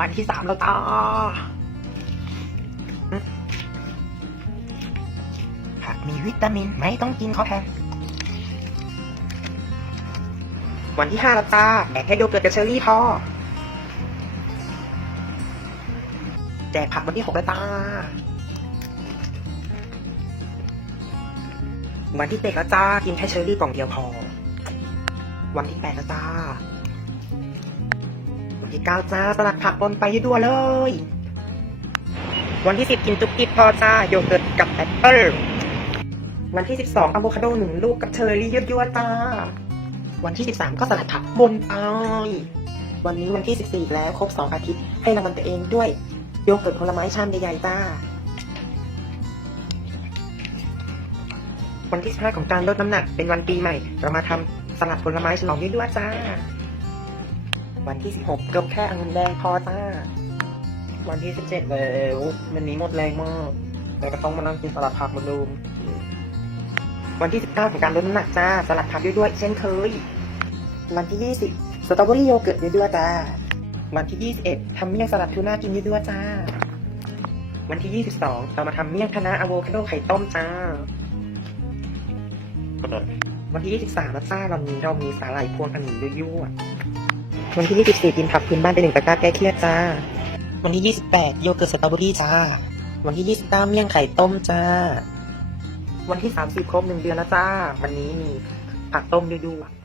วันที่สามแล้วจ้าอืมผักมีวิตามินไม่ต้องกินเขอแทนวันที่ห้าแล้วจ้าแดกให้โยเกิร์ตกับเชอร์รี่พอแจกผักวันที่หกแล้วจ้าวันที่เจ็ดแล้วจ้ากินแค่เชอร์รี่กล่องเดียวพอ วันที่แปดแล้วจ้า ที่เก้าจ้าสลัดผักปนไปยั่วๆเลย วันที่สิบกินจุกกิบพอจ้าโยเกิร์ตกับแอปเปิ้ลวันที่สิบสองอะโวคาโดหนึ่งลูกกับเชอร์รี่ยั่วๆจ้า วันที่สิบสามก็สลัดผักบนไปวันนี้วันที่สิบสี่แล้วครบสองอาทิตย์ให้รางวัลตัวเองด้วยโยเกิร์ตผลไม้ชามใหญ่ๆจ้าวันที่สิบห้าของการลดน้ำหนักเป็นวันปีใหม่ เรามาทำสลัดผลไม้ฉลองยั่วๆจ้า วันที่สิบหกกบแค่องุ่นแดงพอจ้า วันที่สิบเจ็ดแล้ววันนี้หมดแรงมากแต่ก็ต้องมานั่งกินสลัดผักเหมือนเดิมวันที่สิบเก้าของการลดน้ำหนักจ้า สลัดผักด้วยๆเช่นเคย วันที่ยี่สิบสตรอเบอรี่โยเกิร์ตด้วยๆจ้า วันที่ยี่สิบเอ็ดทำเมี่ยงสลัดทูน่ากินด้วยๆจ้า วันที่ยี่สิบสองเรามาทำเมี่ยงคะน้าอะโวคาโดไข่ต้มจ้าวันที่ 23แล้วจ้าวันนี้เรามีสาหร่ายพวงขนุนยั่วๆ วันที่ 24 กินผักพื้นบ้านไปหนึ่งตะกร้าแก้เครียดจ้า วันที่ 28 โยเกิร์ตสตรอเบอรี่จ้า วันที่ 29 เมี่ยงไข่ต้มจ้า วันที่ 30 ครบหนึ่งเดือนแล้วจ้า วันนี้มีผักต้มยั่วๆ